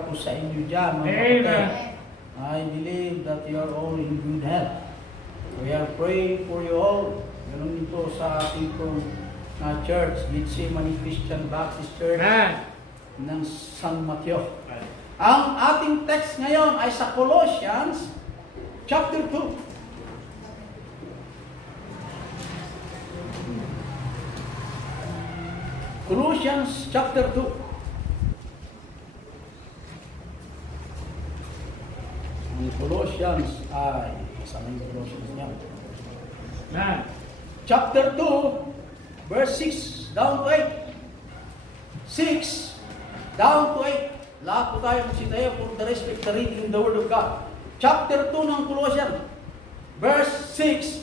po sa inyo dyan, mga kapatid. I believe that you are all in good health. We are praying for you all. Ganun din po sa ating pong church, Gethsemane Christian Baptist Church ng San Mateo. Ang ating text ngayon ay sa Colossians chapter 2. Colossians chapter 2. Ang Colossians ay, kasama yung Colossians niya. Chapter 2, verse 6 down to 8. 6 down to 8. Lahat po tayo magsitayo for the respect the reading the Word of God. Chapter 2 ng Colossians, verse 6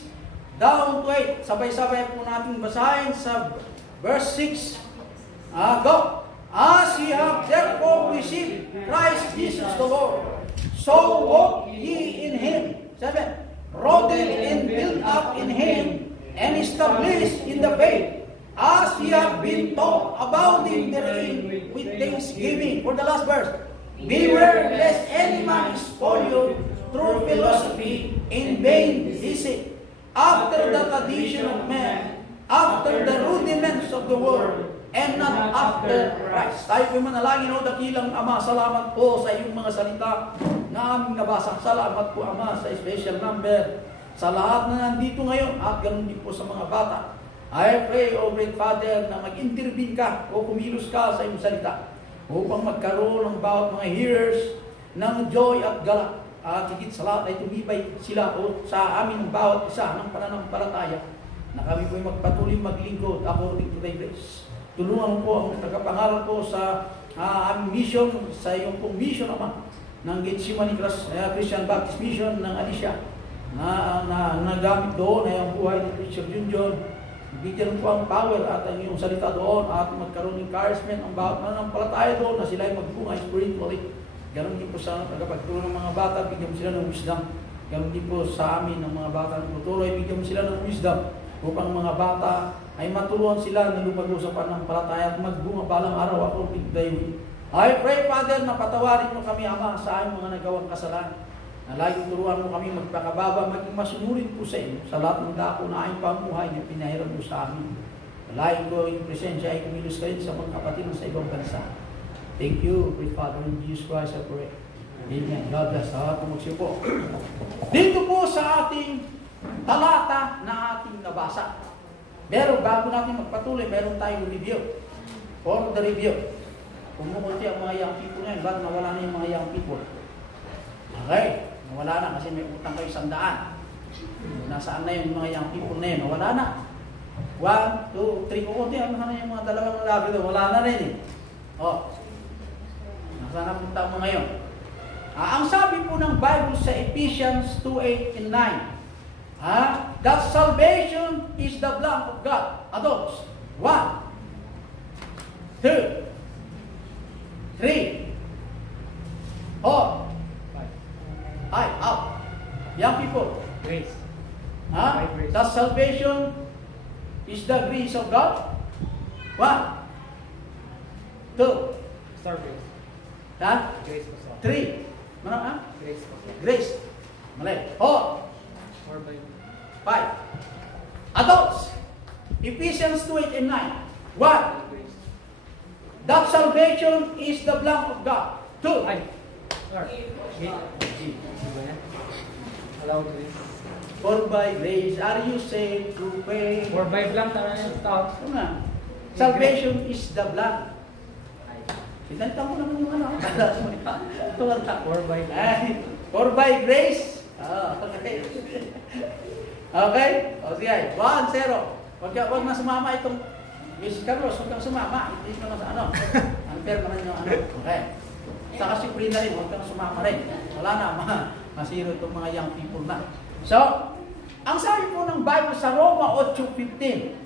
down to 8. Sabay-sabay po natin basahin sa verse 6. Go! As ye have therefore received Christ Jesus the Lord, so walk ye in Him. 7. Rooted and built up in Him, and established in the faith, as ye have been taught, abounding therein with thanksgiving. For the last verse. Beware lest any man spoil you through philosophy in vain deceit, after the tradition of men, after the rudiments of the world, and not after Christ. Tayo po manalangin, o dakilang Ama, salamat po sa iyong mga salita na aming nabasa. Salamat po, Ama, sa special number, sa lahat na nandito ngayon, at ganoon din po sa mga bata. I pray, O great Father, na mag-intervene ka o kumilos ka sa iyong salita upang magkaroon ng bawat mga hearers ng joy at galak. At higit sa lahat ay tumibay sila o sa amin bawat isa ng pananampalataya na kami po ay magpatuloy maglingkod according to thy grace. Tulungan po ang tagapangaral po sa aming mission, sa iyong pong mission, Ama, ng Gethsemane Christian Baptist Mission ng Alicia, na nagamit doon ay ang buhay ni Richard Junjon. Bigyan po ang power at ang iyong salita doon at magkaroon ng encouragement ang bawat mananampalataya doon na sila ay magbunga spiritually. Ganon din po sa tagapagtulong ng mga bata, bigyan mo sila ng wisdom. Ganon din po sa amin ng mga bata ng tutuloy, bigyan mo sila ng wisdom upang mga bata ay matulungan sila na lumago sa pananampalataya at magbunga balang araw ako pigdayo. I pray, Father, na patawarin mo kami, Ama, sa aming mga nagawang kasalanan. Na laging turuan mo kami magpakababa, maging masunurin po sa iyo sa lahat ng dako na aming pamuhay na pinahiram mo sa amin. Malaking ko yung presensya ay kumilos kayo sa mga kapatid mo sa ibang bansa. Thank you, great Father, in Jesus Christ I pray. Amen. God bless. Lahat po magsipo. Dito po sa ating talata na ating nabasa. Pero bago natin magpatuloy, meron tayong review. For the review. Kumukunti ang mga young people ngayon, ba't nawala na yung mga young people? Okay, nawala na kasi may utang kayo 100. Nasaan na yung mga young people na yun? Nawala na. 1, 2, 3, kukunti. Ano na yung mga dalawang lalaki doon? Wala na rin eh. Nasaan na punta ang mga yun? Ang sabi po ng Bible sa Ephesians 2:8 and 9, that salvation is the blood of God. Adults. 1, 2, 3, 4, 5. Out. Young people. Grace. Grace. That salvation is the grace of God. 1, 2. Service. Grace po sa. 3. Mana? Grace po sa. Grace. Mali. 4. 4 by 5. Adults. Ephesians 2:8 and 9. 1. grace. That salvation is the blood of God. 2. Ay. Or. G. Diba yan? Allow grace. For by grace are you saved through faith. 4 by blank tara na yung stop. Ito na. Salvation is the blood. Ay. Sinalita mo naman yung ano. Ito lang ta. 4 by Ay, for by grace. Okay. Okay? O sige. 1-0. Huwag na sumama itong Miss Carlos. Huwag kang sumama. Hindi naman sa ano. Unfair naman yung ano. Okay. Saka si Brina rin. Huwag kang sumama rin. Wala na. Masiro itong mga young people na. So, ang sabi po ng Bible sa Roma 8:15,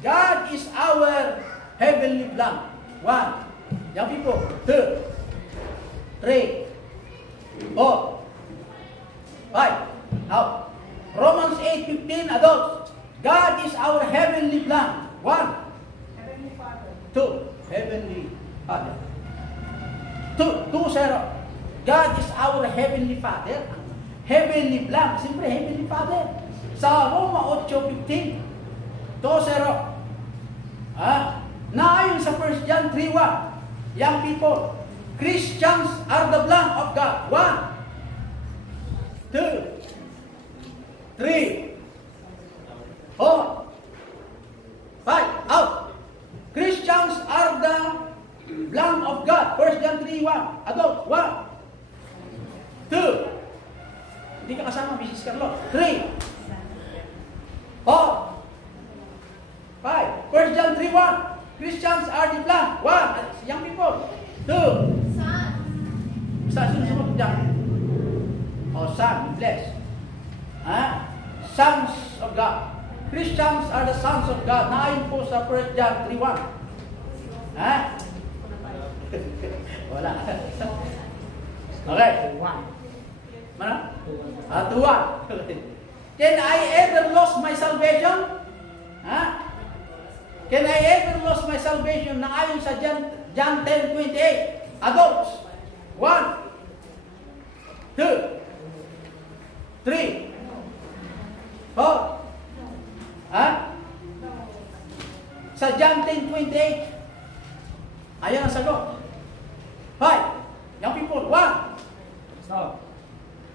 God is our heavenly blood. 1. Young people. 2. 3. 4. 5. Now, Romans 8:15, adults. God is our heavenly blood. 1. Heavenly Father. 2. Heavenly Father. 2-0. God is our Heavenly Father. Heavenly blank. Siyempre, Heavenly Father. Sa Roma 8:15. 2-0. Naayon sa 1 John 3:1. Young people, Christians are the blank of God. 1, 2, 3, 4, 5. Out. Christians are the blank of God. 1 John 3:1. Adult. 1, 2. Hindi ka kasama, Mrs. Carlo. 3, 4, 5. 1 John 3:1. Christians are the blank. 1. Young people. 2. Son. Sunod dyan. Son. Bless. Sons of God. Christians are the sons of God. Naayon po sa 1 John 3:1. Wala. Okay. 1. Mana? 2-1. Can I ever lose my salvation? Can I ever lose my salvation? Naayon sa John 10:28. Adults. 1, 2, 3, 4. Sa John 10:28. Ayan ang sagot. 5. Young people. 1. Stop.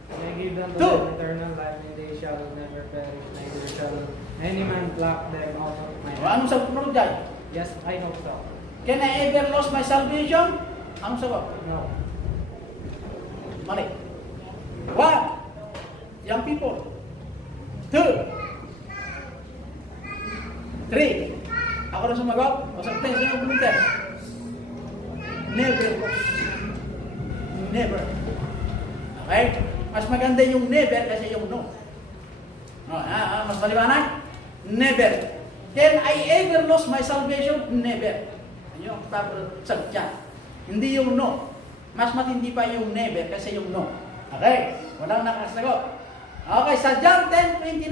I give them to 2. them eternal life, and they shall never perish, neither shall any man pluck them out of my hand. Anong sagot mo dyan? Yes, I hope so. Can I ever lose my salvation? Anong sagot? No. Mali. 1. Young people. 2. 3. Ako na sumagot. O sa tayo sa'yo pumunta. Never lose. Never. Okay? Mas maganda yung never kasi yung no. Mas maliwanag? Never. Can I ever lose my salvation? Never. Ayun ang sagot dyan. Hindi yung no. Mas matindi pa yung never kasi yung no. Okay? Walang nakasagot. Okay, sa John 10:29.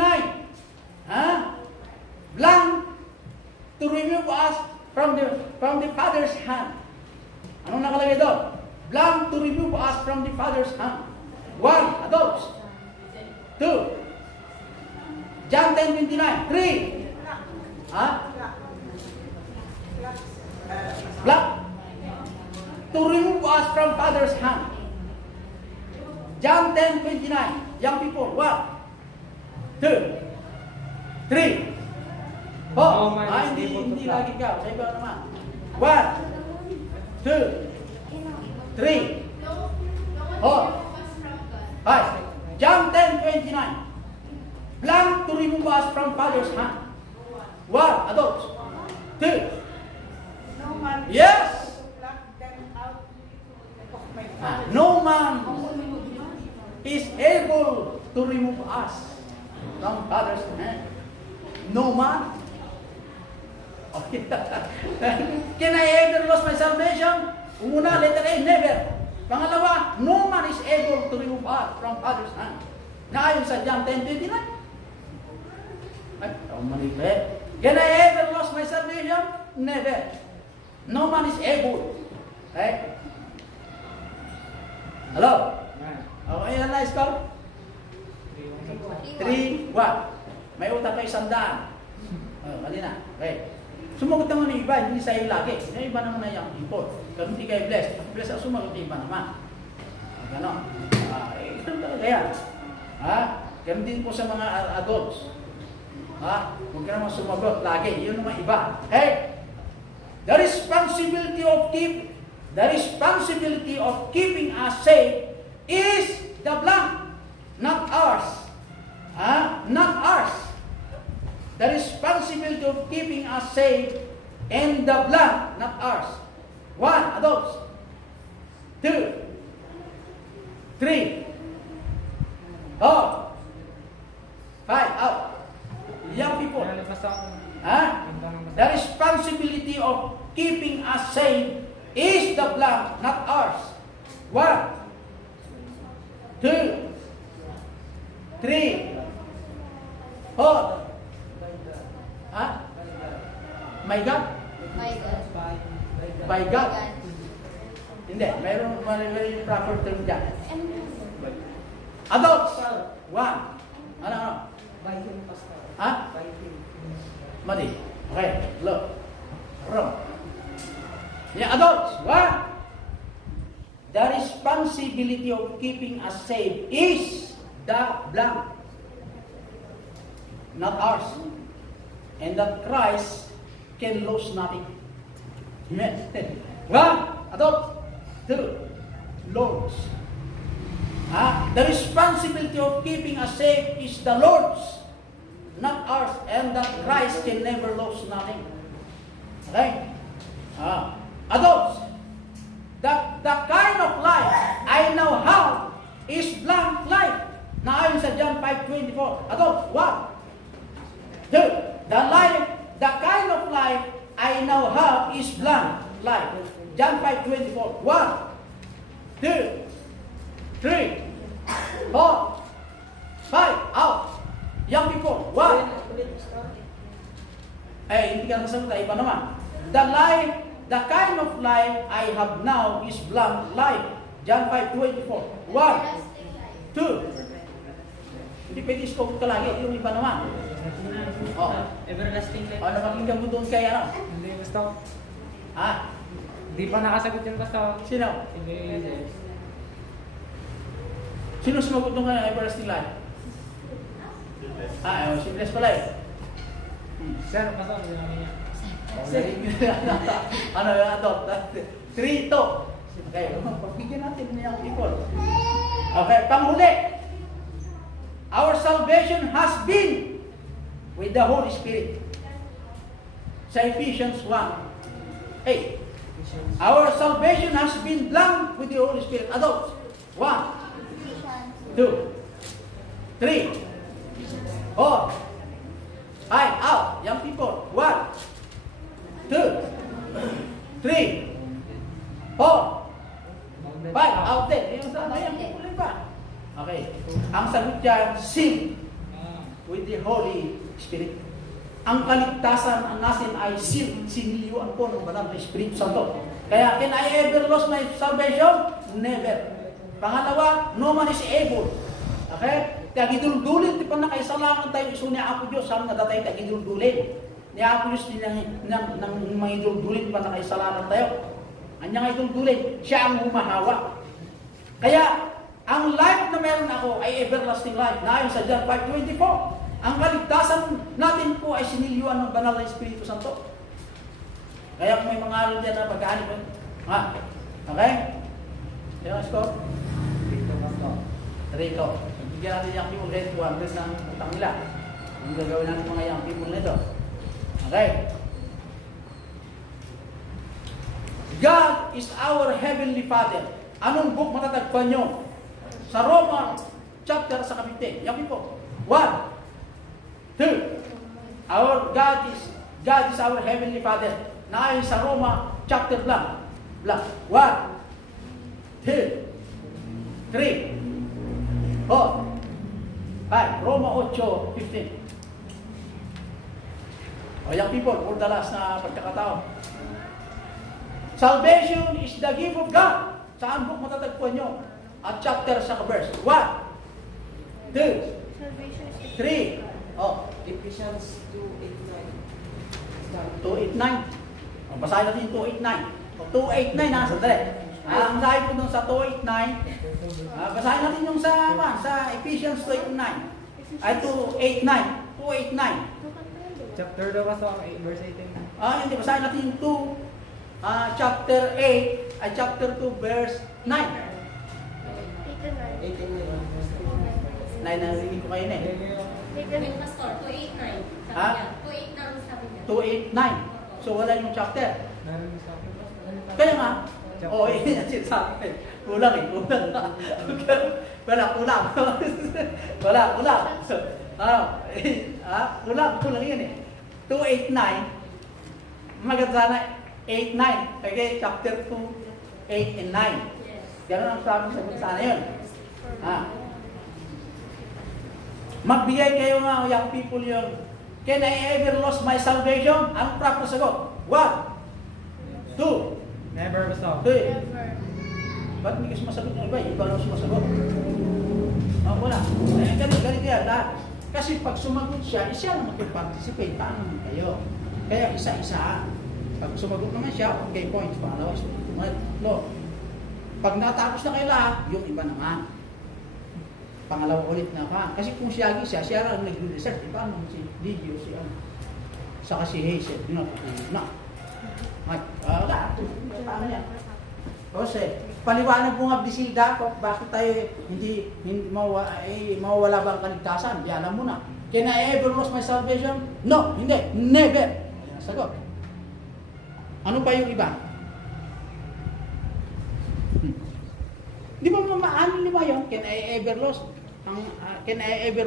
Blank to remove us from the Father's hand. Anong nakalagay doon? Blank to remove us from the Father's hand. 1. Adults. 2. John 10:29. 3. Blank. To remove us from Father's hand. John 10:29. Young people. 1, 2, 3, 4. Hindi lagi ka. Sa iba naman. 1, 2, 3, 4, 5. John 10:29. Blank to remove us from Father's hand. 1. Adults. 2. Yes. No man is able to remove us from Father's hand. No man. Okay. Can I ever lose my salvation? Una, letter A, never. Pangalawa, no man is able to remove us from Father's hand. Naayon sa John 10:29. Mali ba? Can I ever lose my salvation? Never. No man is able. Okay? Hello? Okay, yan na score? 3-1. May utang pa 100. Mali na. Okay. Sumagot naman ng iba, hindi sa'yo lagi. Yung iba naman na yung import. Kung hindi kayo blessed, blessed ang sumagot ng iba naman. Ganon. Ito talaga yan. Ganun din po sa mga adults. Huwag ka naman sumagot lagi. Yun naman iba. Okay? The responsibility of keeping us safe is the blank, not ours. Not ours. The responsibility of keeping us safe and the blank, not ours. 1. Adults. 2. 3. 4. 5. Out. Young people. The responsibility of keeping us safe is the blank, not ours. 1. 2, 3, 4. My God? My God. By God. Hindi, mayroon yung proper term dyan. Adults. One. Ano? Biting, Pastor. Ha? Biting. Mali. Okay, look. Wrong. Yeah, adults. One. The responsibility of keeping us safe is the blank. Not ours. And that Christ can lose nothing. Amen. One, adults. Two, Lord's. The responsibility of keeping us safe is the Lord's, not ours. And that Christ can never lose nothing. Okay? Adults. The kind of life I now have is blank life. Na ayon sa John 5:24. Adults, one. Two, the kind of life I now have is blank life. John 5:24. 1, 2, 3, 4, 5. Out. Young people. 1. Hindi ka nasagot. Iba naman. The kind of life I have now is blank life. John 5:24. 1, 2. Hindi pwede scope ka lagi. Yung iba naman. Everlasting life. Napakinggan mo doon kay ano? Hindi, Pastor. Ha? Di pa nakasagot yun, Pastor. Sino? Hindi. Sino sumagot doon kay everlasting life? Sinless pala eh. Sir, Pastor, hindi namin niya. Ano yung adult? 3 to. Okay, pagbigyan natin niyang people. Okay, panghuli. Our salvation has been with the Holy Spirit. Sa Ephesians 1:8. Our salvation has been blank with the Holy Spirit. Adults. 1, 2, 3, 4, 5. Out. Young people. 1, 2, 3, 4, 5. Out din. Yung sana young people ba? Okay. Ang sagot dyan, sealed with the Holy Spirit. Ang kaligtasan natin ay sealed, siniliwan po ng banal na Espiritu Santo. Kaya, can I ever lose my salvation? Never. Pangalawa, no man is able. Okay? Kaya giduldulin, di pa na kaisalaman tayo iso ni Apo Diyos, saan nadatay kaya giduldulin. Ni Apo Diyos, ng mga iduldulin, pa na kaisalaman tayo. Anyang iduldulin, siya ang humahawa. Kaya, ang life na meron ako ay everlasting life. Naayon sa John 5:24. Ang kaligtasan natin po ay siniliwan ng banal na Espiritu Santo. Kaya kung may mga alam dyan na pagkahanip mo. Okay? Sino ang score? 3-2. Bigyan natin yung people rate 200 ng utang nila. Yung gagawin natin mga young people nito. Okay? God is our Heavenly Father. Anong book matatagpuan nyo? Sa Roma chapter sa 15. Young people. 1, 2. Our God is our Heavenly Father. Naayon sa Roma chapter blank. 1, 2, 3, 4, 5. Roma 8:15. Young people, for the last na pagkakataon. Salvation is the gift of God. Saan book matatagpuan nyo? At chapter sa verse. 1, 2, 3. Ephesians 2:8-9. 2:8-9. Basahin natin yung 2:8-9. 2:8-9 ha, sandali. Ang sabi po dun sa 2:8-9, basahin natin yung sa Ephesians 2:8-9. Ay, 2:8-9. 2:8-9. Chapter 2 Pastor, verse 18. Hindi, basahin natin yung 2, chapter 8, ay chapter 2, verse 9. 9 na rin ko kayo na eh. Pastor, 289. Ha? 289 sabi niya. 2:8-9. So wala yung chapter. Meron sa akin. Kaya nga, yun ang sinasabi. Kulang eh, kulang. Kulang. Kulang yun eh. 2:8-9. Maganda sana 8-9. Kaya chapter 2, 8 and 9. Ganun ang sabi sa sana yun. Magbigay kayo nga, young people yun. Can I ever lose my salvation? Anong proper sagot? 1, 2, Never, Pastor. 3, 4, ba't hindi kasi masagot ng iba? Iba lang sumasagot. Wala. Ganito yan lahat. Kasi pag sumagot siya, siya lang mag-participate. Paano naman kayo? Kaya isa-isa. Pag sumagot naman siya, okay, points. Pangalawa, no. Pag natapos na kayo lahat, yung iba naman. Pangalawa ulit na pa. Kasi kung siya lang nag-research. Iba naman si Ligio, si ano. Saka si Hazel. Wala. Paano yan? Kasi, paliwanag mo nga bisida, bakit tayo hindi mawawala ba ang kaligtasan? Di alam mo na. Can I ever lose my salvation? No, hindi. Never. Sagot. Ano pa yung iba? Di ba maano lima yun? Can I ever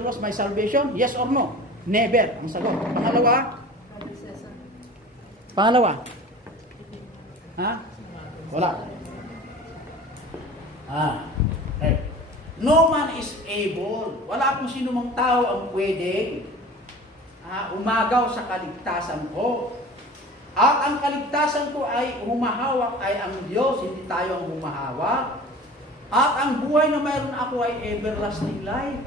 lose my salvation? Yes or no? Never. Ang sagot. Pangalawa? Ha? Wala. Okay. No man is able. Wala pong sino mang tao ang pwedeng umagaw sa kaligtasan ko. At ang kaligtasan ko ay humahawak ay ang Diyos, hindi tayo ang humahawak. At ang buhay na mayroon ako ay everlasting life.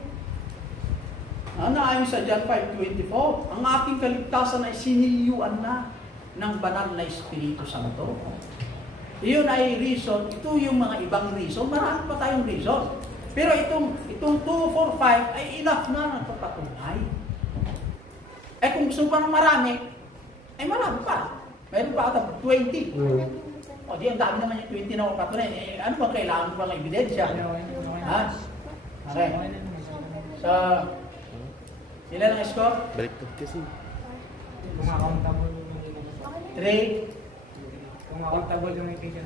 Ayon sa John 5:24, ang ating kaligtasan ay siniliyuan na ng banal na Espiritu Santo. Iyon ay reason, ito yung mga ibang reason, marami pa tayong reason. Pero itong 2, 4, 5 ay enough na nagpapatunay. Kung gusto pa ng marami, ay marami pa. Mayroon pa ata 20. O di, ang dami naman yung 20 na mapatunay. Ano ba kailangan pa ng ebidensya? Ha? Okay. So, ilan ang score? Baliktad kasi. Kung accountable 3. Kung accountable yung education.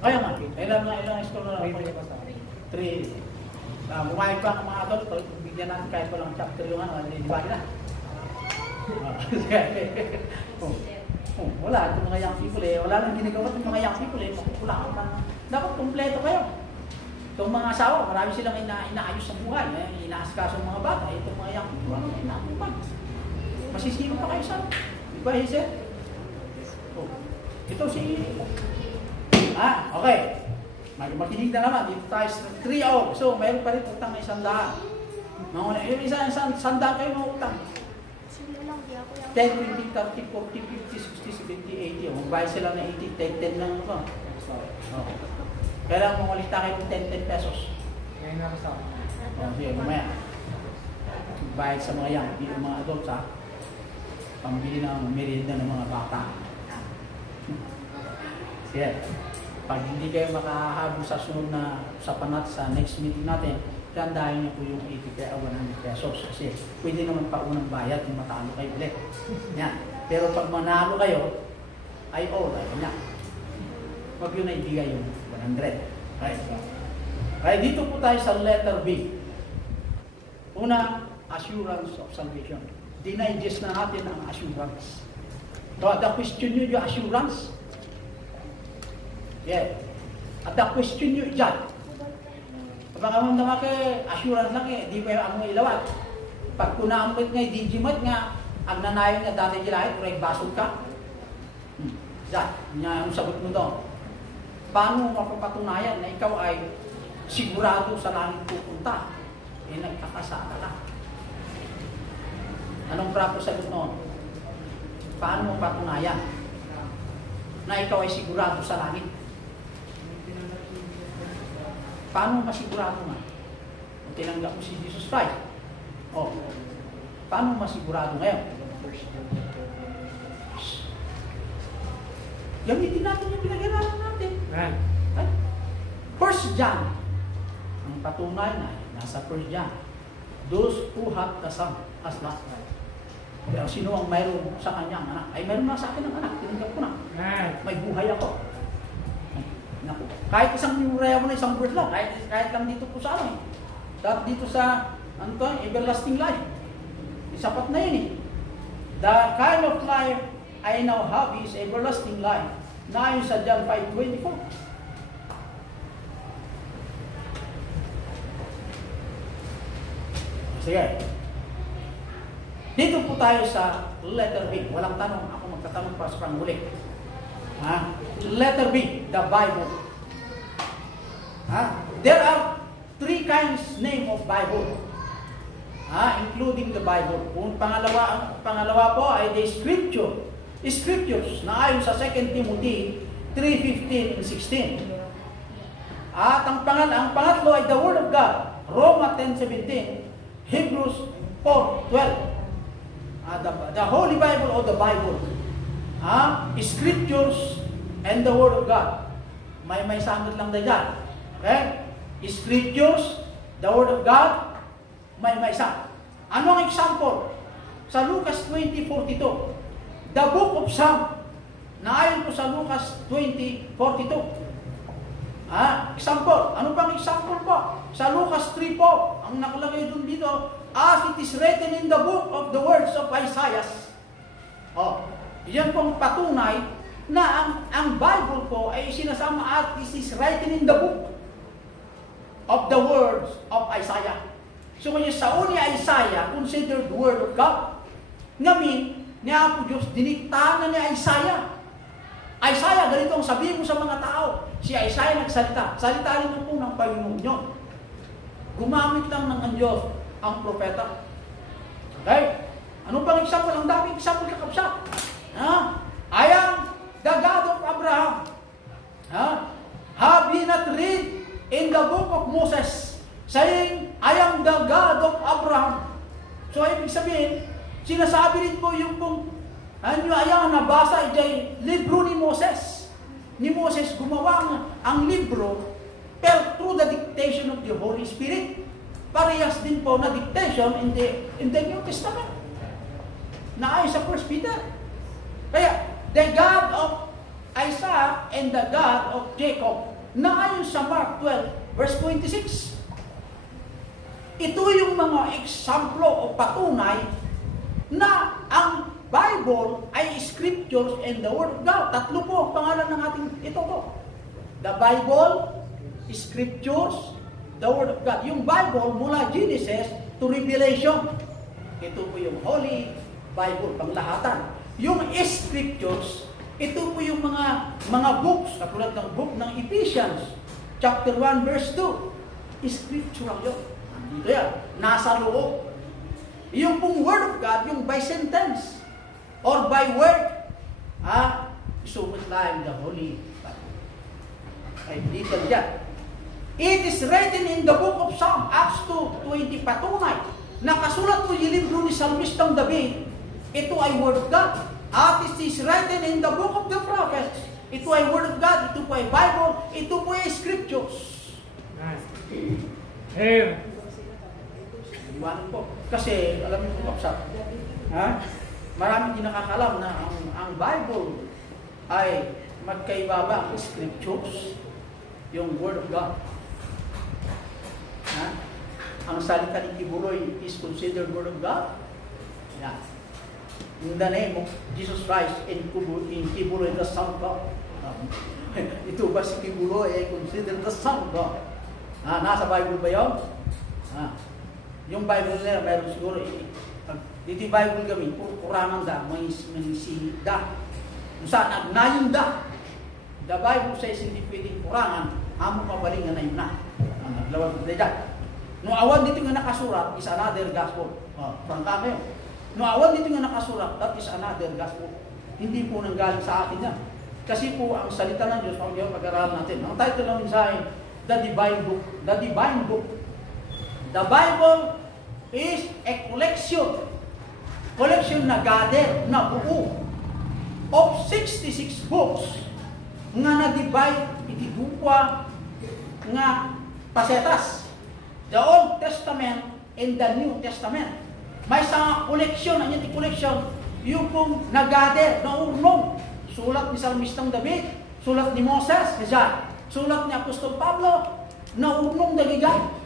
Kaya nga, ilang score na lang? 3. Bumayag pa ang mga adult, bigyan natin kahit walang chapter yung hindi ba nila? Wala, itong mga young people wala nang ginagawa itong mga young people makukulangan pa. Dapat kumpleto kayo. Itong mga asawa, marami silang inaayos sa buhay, inaasikaso ng mga bata. Itong mga young people, inaayos pa. Masisino pa kayo sa Diba, Hazel? Ito si... okay. Makinig na naman. Dito tayo sa 3 So, mayroon pa rin utang na 100. Yung isang 100 kayo mga utang. 10, 20, 30, 40, 50, 60, 70, 80. Magbayad sila na 80, 10 lang ito. Kailangan mong ulit tayo ng 10 pesos. Kaya na sa sige, mamaya. Bayad sa mga yan, hindi yung mga adults pambili ng merienda ng mga bata. Sige. Pag hindi kayo makahabol sa sunod na usapan natin sa next meeting natin, tandahin niyo po yung 80 kaya 100 pesos. Kasi pwede naman pa unang bayad kung matalo kayo ulit. Yan. Pero pag manalo kayo, ay kanya. Huwag yun na ibigay yung 100. Okay. Kaya dito po tayo sa letter B. Una, assurance of salvation. Dinigest na natin ang assurance. So, the question nyo yung assurance. Yeah. At the question nyo dyan. Kapag amang naman kayo, assurance lang di ba ang ilawag. Pag kunaamit nga, digimot nga, ang nanayon nga dati nila, kung basog ka, dyan, ang sagot mo doon. Paano mapapatunayan na ikaw ay sigurado sa langit pupunta? Nagkakasala lang. Anong proper sagot noon? Paano mapatunayan na ikaw ay sigurado sa langit? Paano masigurado nga? Tinanggap mo si Jesus Christ. Paano masigurado ngayon? Gamitin natin yung pinag-aralan natin. First John. Ang patunay na nasa First John. Those who have the Son as last life. Pero sino ang mayroon sa kanyang anak? Ay mayroon na sa akin ang anak. Tinanggap ko na. May buhay ako. Naku. Kahit isang reya mo na isang verse lang, kahit lang dito po sa ano dito sa everlasting life. Isapat na yun The kind of life I now have is everlasting life. Na yun sa John 5:24. Sige. Dito po tayo sa letter B. Walang tanong. Ako magtatanong pa sa panghuli. Letter B, the Bible. There are 3 kinds name of Bible, including the Bible. Kung pangalawa po ay the Scriptures na ayon sa 2 Timothy 3:15 and 16. At ang pangatlo ay the Word of God, Roma 10:17, Hebrews 4:12. The Holy Bible or the Bible, Scriptures and the Word of God. May sangat lang na dyan. Okay? Scriptures, the Word of God, may isa. Ano ang example? Sa Lucas 20:42, the book of Psalm, na ayon po sa Lucas 20:42. Example. Ano bang example po? Sa Lucas 3 po, ang nakalagay doon dito, as it is written in the book of the words of Isaiah. Yan pong patunay na ang Bible po ay sinasama at it is written in the book of the words of Isaiah. So kung sa uni Isaiah, considered the word of God. Ngamin, niya po Diyos, diniktahan na ni Isaiah. Isaiah, ganito ang sabihin mo sa mga tao. Si Isaiah nagsalita. Salita rin po ng Panginoon nyo. Gumamit lang ng Diyos ang propeta. Okay? Ano pang example? Ang daming example kakapsat. I am the God of Abraham. Have ye not read in the book of Moses, saying, I am the God of Abraham. So, ibig sabihin, sinasabi rin po yung kung ayan nabasa ay libro ni Moses. Ni Moses gumawa ang libro pero through the dictation of the Holy Spirit. Parehas din po na dictation in the New Testament. Na ayon sa 1 Peter. Kaya, the God of Isaac and the God of Jacob, na ayon sa Mark 12, verse 26. Ito yung mga eksemplo o patunay na ang Bible ay Scriptures and the Word of God. Tatlo po ang pangalan ng ating ito po. The Bible, Scriptures, the Word of God. Yung Bible mula Genesis to Revelation. Ito po yung Holy Bible, panglahatan. Yung Scriptures, ito po yung mga books, katulad ng book ng Ephesians, chapter 1, verse 2. Scriptural yun. Dito yan. Nasa loob. Yung pong Word of God, yung by sentence, or by word, sumutlahin the Holy Bible. Ay, dito dyan. It is written in the book of Psalm, Acts 2:20, patunay. Nakasulat po yung libro ni Psalmistang David. Ito ay Word of God. At it is written in the book of the prophets. Ito ay Word of God. Ito po ay Bible. Ito po ay Scriptures. Iwanan po. Kasi, alam niyo po, marami din nakakalam na ang Bible ay magkaibaba ang Scriptures, yung Word of God. Ang salita ni Kibuloy is considered Word of God. Yeah. In the name of Jesus Christ, in Kibuloy, the Son of God. Ito ba si Kibuloy ay considered the Son of God? Nasa Bible ba yun? Yung Bible nila, meron siguro dito yung Bible kami, kurangan da, may sihid da. Kung saan, nagnayon da. The Bible says, hindi pwedeng kurangan, amo kabaling na yun na. Naglawag na dyan. Nung awan dito nga nakasurat, is another gospel. Prangka kayo. Nung awan dito nga nakasurat, that is another gospel. Hindi po nanggaling sa atin yan. Kasi po, ang salita ng Diyos, pag pag-aralan natin, ang title ng mensahe, The Divine Book. The Divine Book. The Bible is a collection na gather, na buo of 66 books nga na-divide iti dupwa nga pasetas. The Old Testament and the New Testament. May isang collection, ang yung collection, yung pong na-gather, na-urnog. Sulat ni Psalmistang David, sulat ni Moses, sulat ni Apostol Pablo, na-urnog na gigay.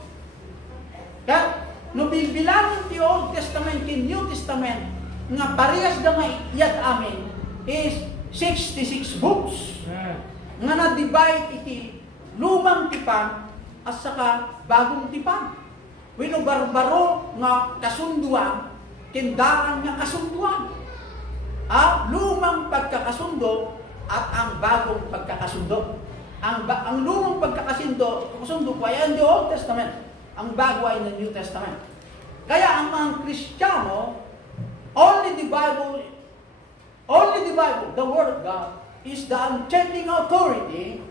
Kaya, no bibilangin ti Old Testament ti New Testament nga parehas da nga iyat amin is 66 books nga na-divide iti lumang tipan at saka bagong tipan. Wino barbaro nga kasunduan, tindakan nga kasunduan. Lumang pagkakasundo at ang bagong pagkakasundo. ang lumang pagkakasundo po ay ang the Old Testament. Ang bago ay the New Testament. Kaya ang mga Kristiyano, only the Bible, the Word of God, is the unchanging authority,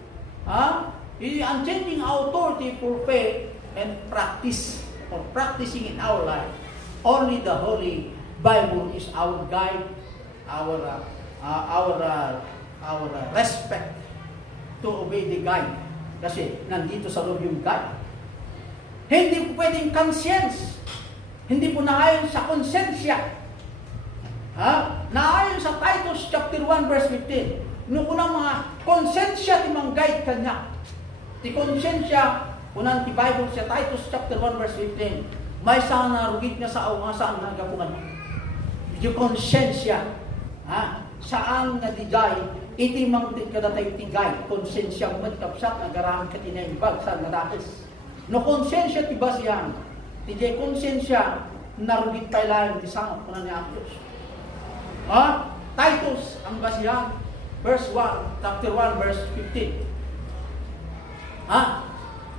the unchanging authority for faith and practice, or practicing in our life. Only the Holy Bible is our guide, our respect to obey the guide. Kasi nandito sa loob yung guide. Hindi po pwedeng conscience. Hindi po naayon sa konsensya. Naayon sa Titus chapter 1 verse 15. Nung unang mga konsensya ti mang guide kanya. Ti konsensya, unang ti Bible sa Titus chapter 1 verse 15. May saan narugit nga sa awangasaan nga gapungan. Di konsensya. Saan nga dijay, iti mang kadatay ti guide. Konsensya magkapsat, nagarahan ka tinaimbag sa nadakis. No konsensya ti basyan, ti jay konsensya, narugit tayo lang ti sangap ko na ni Apos. Titus, ang basyan, verse 1, chapter 1, verse 15.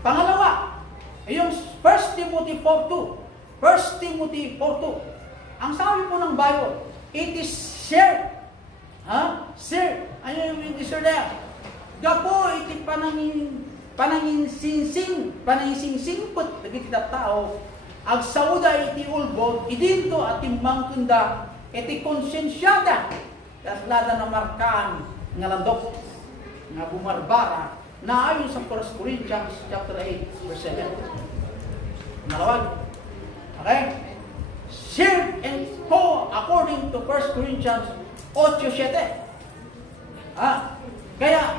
Pangalawa, yung 1 Timothy 4.2. 1 Timothy 4.2. Ang sabi po ng Bible, it is shared. Sir, ano yung sir na? Gapo, iti pananginsingsing put, lagi kita tao, ag sauda iti ulbod, idinto at timbangkunda, iti konsensyada, kaslada na markaan, nga landok, nga bumarbara, na ayon sa 1 Corinthians chapter 8, verse 7. Malawag. Okay? Serve and go according to 1 Corinthians 8:7. Kaya,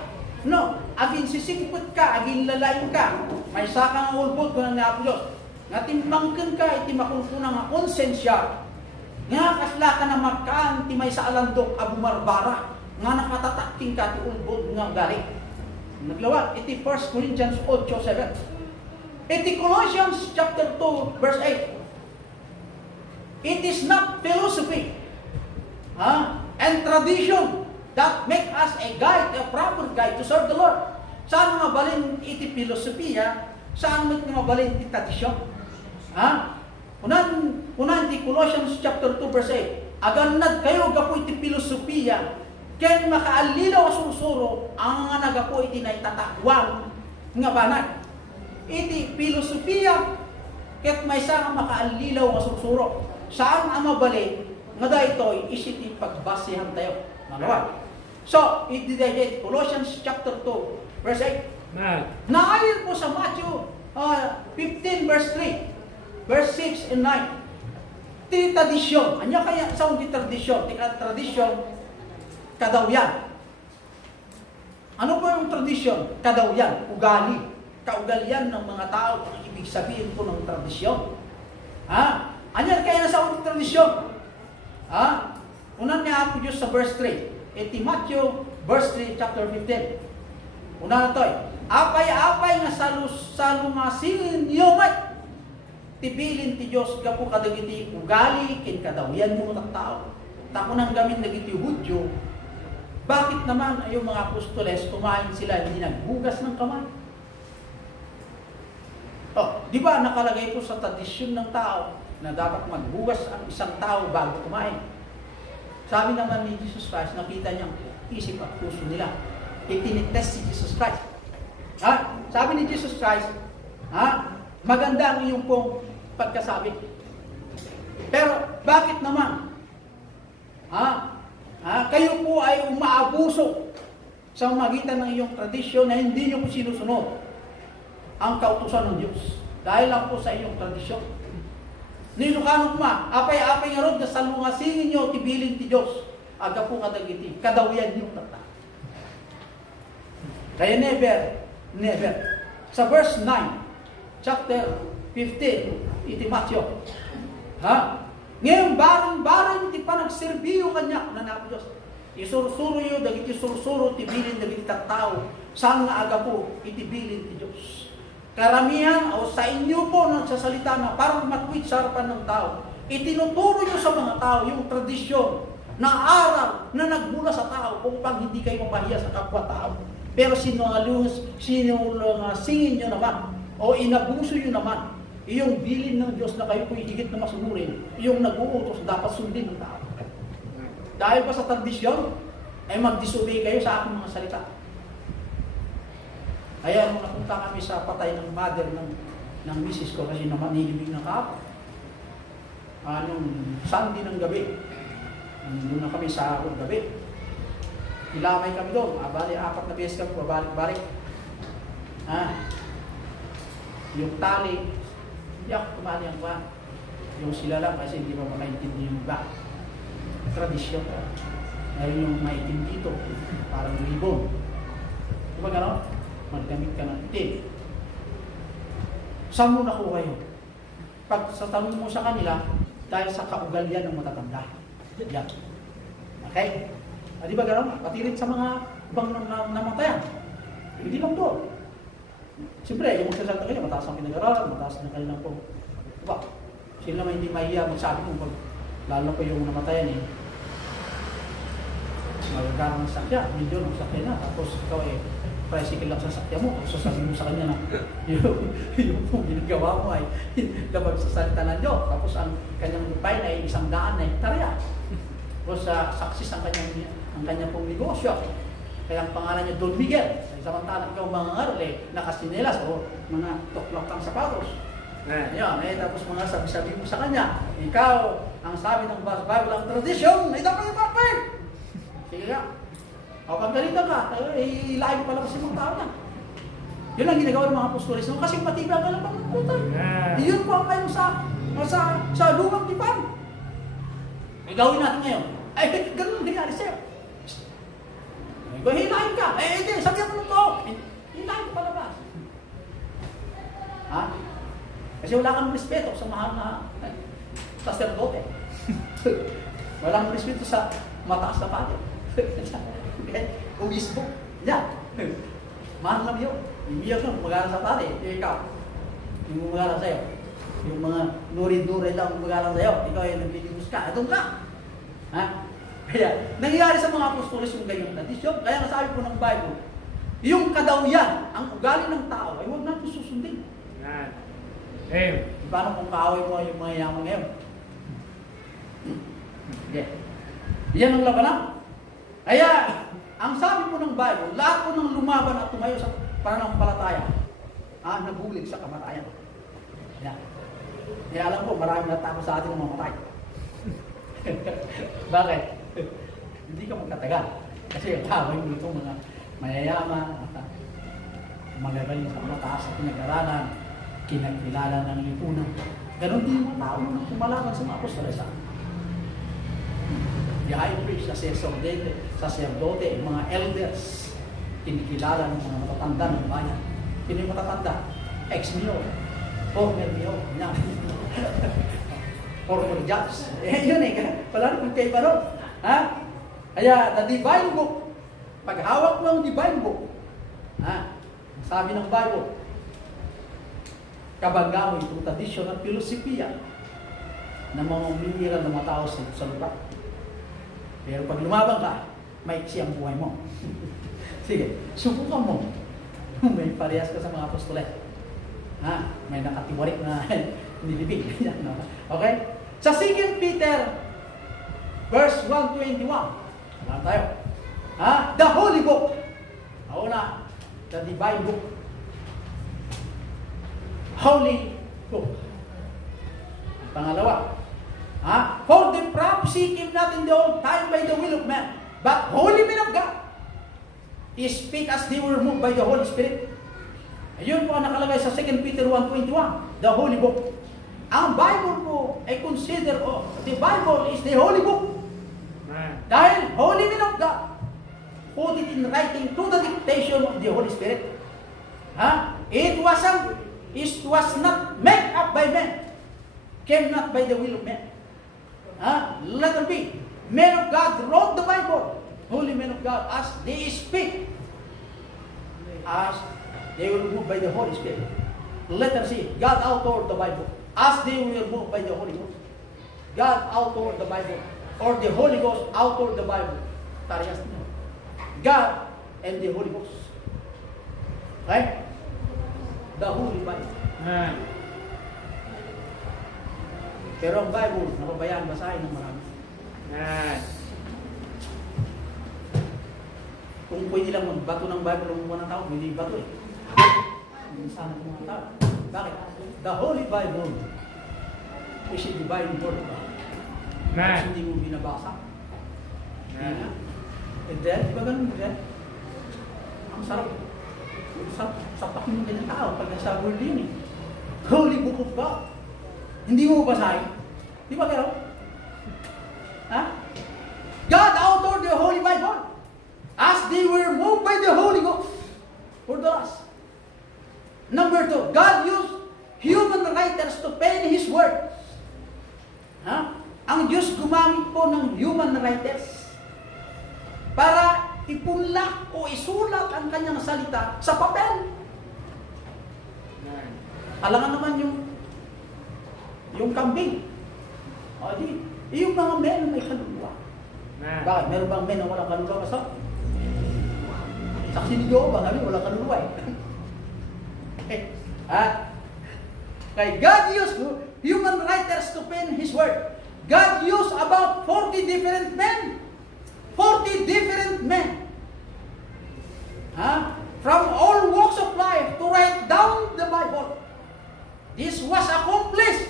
aging sisingput ka, aging lalayon ka, may sakang ulbod ko ng Apo Diyos. Nga timbangkan ka, iti makulkunan nga konsensya. Nga kasla ka na markaan, ti may sa alandok, abumarbara. Nga nakatatakting ka, ti ulbod nga galing. Naglawag, iti 1 Corinthians 8:7. Iti Colossians chapter 2, verse 8. It is not philosophy and tradition that make us a guide, a proper guide to serve the Lord. Saan mabalin iti filosofiya, saan mabalin iti tradisyon? Unan iti Colossians chapter 2, verse 8. Aganad kayo gapo iti filosofiya, ken makaalilaw a sursuro, ang nga nagapo iti naitatakwang nga banag. Iti filosofiya, ket may saan makaalilaw a sursuro. Saan ang mabalin, nga dahitoy isiti pagbasihan tayo. Malawag. So, iti Colossians chapter 2, verse 8. Naayon po sa Matthew 15, verse 3, verse 6 and 9. Ti tradisyon. Anya kaya sa ti tradisyon? Ti tradisyon, kadawyan. Ano po yung tradisyon? Kadawyan, ugali. Kaugalian ng mga tao. Ang ibig sabihin po ng tradisyon. Anya kaya na sa tradisyon? Unan niya Apo Diyos sa verse 3. Iti Matthew, verse 3, chapter 15. Una na to'y, apay-apay nga salumasingin yomat, tibilin ti Diyos, gapu kadagiti ugali, kin kadawyan mo ng tao. Tako nang gamit nagiti Hudyo, bakit naman ay yung mga apostoles, kumain sila, hindi nagbugas ng kamay? Di ba nakalagay po sa tradisyon ng tao, na dapat magbugas ang isang tao bago kumain? Sabi naman ni Jesus Christ, nakita niyang isip at puso nila. Itinitest si Jesus Christ. Sabi ni Jesus Christ, maganda ang iyong pong pagkasabi. Pero bakit naman? Kayo po ay umaabuso sa magitan ng iyong tradisyon na hindi niyo po sinusunod ang kautusan ng Diyos. Dahil lang po sa iyong tradisyon. Nilukanong apay-apay nga rod na salungasingin nyo, tibilin ti Diyos. Aga po kadagiti, kadawyan nyo tata. Kaya never. Sa verse 9, chapter 15, iti Matthew. Ngayon, barang ti panagserbiyo kanya na Apo Diyos. Isursuro yun, dagiti sursuro, tibilin, dagiti tattao. Saan nga aga po, itibilin ti Diyos. Karamihan o sa inyo po nagsasalita na parang matwid sa harapan ng tao. Itinuturo nyo sa mga tao yung tradisyon na aral na nagmula sa tao upang hindi kayo mapahiya sa kapwa-tao. Pero sinulungasingin nyo naman, o inabuso nyo naman, iyong bilin ng Diyos na kayo po'y higit na masunurin, iyong nag-uutos dapat sundin ng tao. Dahil pa sa tradisyon, ay mag-disobey kayo sa aking mga salita. Kaya nung napunta kami sa patay ng mother ng misis ko, kasi naman nilibig ng kapo. Nung Sunday ng gabi, doon na kami sa gabi. Ilamay kami doon. Bali, 4 na beses kami babalik-balik. Yung tali, hindi ako kumali ang ba. Yung sila lang kasi hindi mo makaintindi yung ba. Tradisyon. Ngayon yung maitim dito, parang ribbon. Diba gano'n? Magdamit ka ng itim. Saan mo nakuha yun? Pag sa tanong mo sa kanila, dahil sa kaugalian ng matatanda. Yan. Okay? Di ba gano'n? Pati rin sa mga ibang namatayan. Hindi lang doon. Siyempre, yung magsasalta kayo, mataas ang pinag-aralan, mataas na kanilang po. Diba? Sila naman hindi mahiya magsabi kung pag lalo pa yung namatayan eh. Magagawa ng sakya, medyo ng sakya na. Tapos ikaw tricycle lang sa sakya mo. Tapos sasabihin mo sa kanya na yung ginagawa mo ay labag sa salita ng Diyos. Tapos ang kanyang fine ay 100 na hektarya. Tapos success ang kanyang pong negosyo. Kaya ang pangalan niya Don Miguel. Samantalang ikaw mga ngarol nakasinelas o mga tuklok ang sapatos. Yan, tapos mga sabi-sabi mo sa kanya, ikaw, ang sabi ng Bible, ang tradisyon, ay dapat ipapay. Sige nga. O pag ganito ka, ilayo pa lang kasi mga tao yan. Yun ang ginagawa ng mga apostoles kasi matibay ka lang pangungkutan. Iyon po ang kayo sa lumang tipan. Gawin natin ngayon. Ay, ganun nangyari sa'yo. Hilahin ka. Hindi, sabihan mo nung to. Hilahin ka palabas. Ha? Kasi wala kang respeto sa mahal na sacerdote. Wala kang respeto sa mataas na pati. Obispo. Yan. Mahal na yun. Yung iyak nung mag-aaral sa pati. Yung ikaw. Yung mag-aaral sa'yo. Yung mga nurid-nurid lang mag-aaral sa'yo. Ikaw ay naglilimus ka. Itong ka. Ha? Kaya, nangyayari sa mga apostoles yung ganyang tradisyon. Kaya nasabi po ng Bible, yung kadawian, ang ugali ng tao, ay huwag natin susundin. Paano kung kaaway mo yung mga yaman ngayon? Yan ang labanan. Kaya, ang sabi po ng Bible, lahat po ng lumaban at tumayo sa pananampalataya, nabulig sa kamatayan. Yan. Kaya alam po, marami natakot sa atin ng mamatay. Bakit? Hindi ka magtatagal. Kasi kaway mo itong mga mayayaman, magagaling sa mataas sa pinag-aralan, kinakilala ng lipunan. Ganon din yung mga tao na kumalaban sa mga apostoles. The high priest, sacerdote, mga elders, kinikilala ng mga matatanda ng bayan. Sino yung matatanda? Ex-mayor, former mayor, former judge. Yun pala rin kay Baron. Kaya, the divine book, paghawak mo ang divine book, sabi ng Bible, kabangga mo itong tradisyon at filosofiya na mga umiiral ng mga tao sa lupa. Pero pag lumaban ka, maiksi ang buhay mo. Sige, subukan mo. May parehas ka sa mga apostoles. May nakatiwarik na nilibig. Okay? Sa 2 Peter, verse 1:21. Alam tayo. The Holy Book. Una, the Divine Book. Holy Book. Pangalawa, for the prophecy came not in the old time by the will of man, but holy men of God speak as they were moved by the Holy Spirit. Ayun po ang nakalagay sa 2 Peter 1:21, the Holy Book. Ang Bible po ay consider, the Bible is the Holy Book. Dahil holy men of God put it in writing to the dictation of the Holy Spirit. It was not made up by men, came not by the will of men. Letter B, men of God wrote the Bible, holy men of God, as they speak, as they were moved by the Holy Spirit. Letter C, God authored the Bible, as they were moved by the Holy Ghost. God authored the Bible, or the Holy Ghost authored the Bible. Parehas na. God and the Holy Ghost. Okay? The Holy Bible. Amen. Pero ang Bible, napabayaan basahin ng marami. Amen. Kung pwede lang magbato ng Bible ang mga tao, hindi bato eh. Hindi sana ng mga tao. Bakit? The Holy Bible is a divine word of God. Amen. Hindi mo binabasa. Amen. And then, di ba ganun din? Ang sarap. Sapakin mo ganyan tao pag nasa word din eh. Holy Book of God. Hindi mo basahin. Di ba gano'n? Ha? God authored the Holy Bible as they were moved by the Holy Ghost for the last. Number 2, God used human writers to pen His words. Ha? Ang Diyos gumamit po ng human writers para ipunlak o isulat ang kanyang salita sa papel. Alangan naman yung kambing. O di, yung mga men na may kaluluwa. Bakit? Meron bang men na walang kaluluwa? Basta? Saksi ni Jehovah, namin walang kaluluwa eh. Kaya God used human writers to pen His word. God used about 40 different men. 40 different men. From all walks of life to write down the Bible. This was accomplished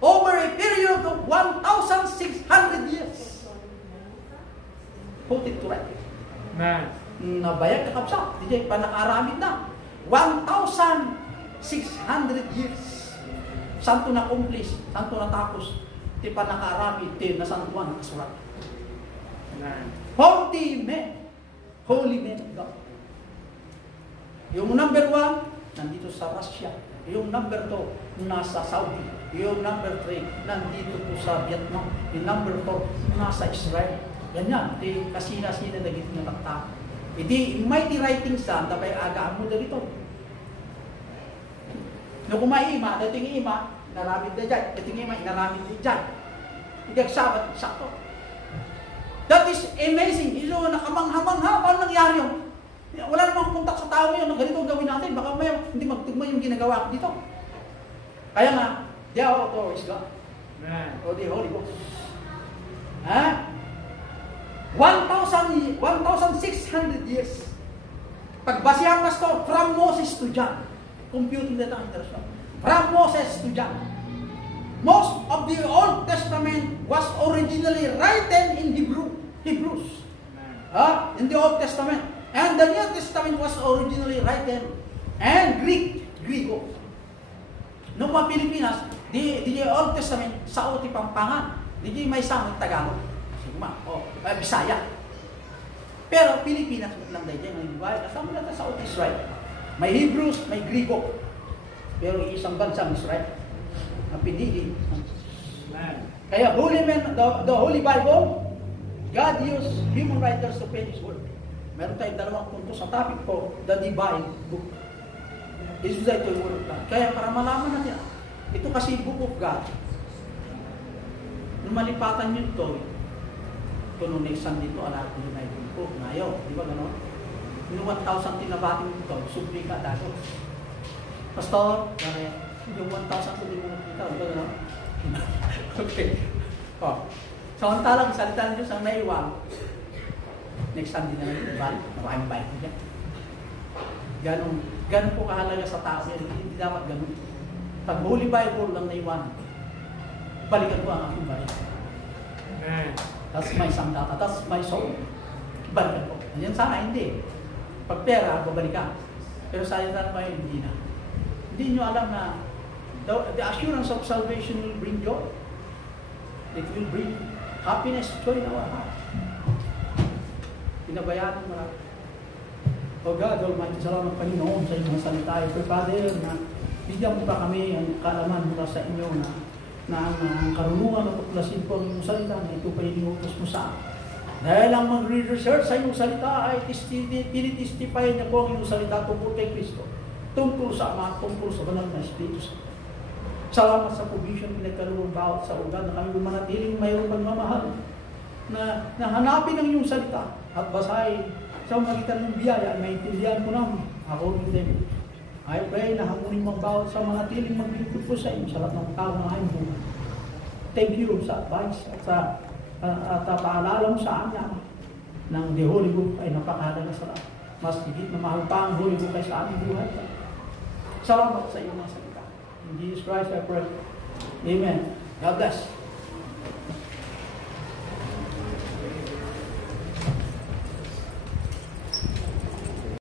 over a period of 1,600 years. Put it to right. Amen. Nabayag kakapsa. Hindi pa nakaramid na. 1,600 years. Santo na accomplish. Santo na tapos. Hindi pa nakaramid. Hindi na santuan nakasulat. 40 men. Holy men of God. Yung number 1, nandito sa Russia. Yung number 2, nasa Saudi. Yung number 3, nandito po sa Vietnam. Yung number 4, nasa Israel. Ganyan. Kasi sina na gito na takta. Hindi, mighty writing sa, tapay agaan mo na dito. Nung kumaima, dating ima, naramid na dyan. Dating ima, naramid na dyan. Hindi agsabat, sakto. That is amazing. Ito, nakamangha-mangha. Paano nangyari yun? Wala namang kontak sa tao yun. Ganito ang gawin natin. Baka may hindi magtugma yung ginagawa ko dito. Kaya nga, the author is God. O the Holy Ghost. 1,600 years. Pagbasihan, Pastor, from Moses to John. Computing that ang interesting. From Moses to John. Most of the Old Testament was originally written in Hebrews. In the Old Testament. And the New Testament was originally written in Griego. Noong mga Pilipinas, di Old Testament sa Oti Pampangan. Di may samang Tagalog. Sigma, Bisaya. Pero Pilipinas lang dahil ang ibay. Kasama natin sa Oti Israel. May Hebrews, may Griego. Pero isang bansang Israel. Ang pinili. Kaya the Holy Bible, God used human writers to pen His word. Meron tayong dalawang punto sa topic po, the divine book. This is the word of God. Kaya para malaman natin, ito kasi book of God. Nung malipatan nyo ito, tununeksan dito, alat ko yung United Book. Ngayon, di ba gano'n? Nung 1,000 tinabating nito, subli ka dito. Pastor, yung 1,000 ko din mo nakita, di ba gano'n? Okay. Samantalang salita ng Diyos ang naiwang, next Sunday na natin, maraming bike niya. Ganun po kahalaga sa tao yan. Hindi dapat ganun. Pag Holy Bible lang naiwan, balikan ko ang aking balik. That's my sandata, that's my soul. Balikan ko. Yan sana, hindi. Pag pera, babalikan. Pero sa akin naman, hindi na. Hindi nyo alam na the assurance of salvation will bring joy. It will bring happiness, joy in our heart. Pinabayaan mo lang. O God, Almighty, salamat Panginoon sa inyong salita. Ito, Father, na bigyan mo pa kami ang kaalaman mula sa inyo na ang karunungan na tuklasin po ang inyong salita na ito pa inuutos mo sa akin. Dahil ang mag-research sa inyong salita ay tinitestify niya po ang inyong salita tungkol kay Kristo, tungkol sa Ama, tungkol sa banal na Espiritu. Salamat sa provision pinagkaroon bawat sa ugan na kami manatiling mayroong pagmamahal na hanapin ang inyong salita at basahin sa magitan ng biyaya, maintindihan ko namin according to them. I pray na hamunin mong bawat sa mga tiling maglingkod po sa inyo sa lahat ng tao na ayong buhay. Thank you sa advice at sa paalala mo sa amin ng The Holy Book ay napakahalaga sa lahat. Mas higit na mahal pa ang Holy Book ay sa aming buhay. Salamat sa iyo mga salita. In Jesus Christ I pray. Amen. God bless.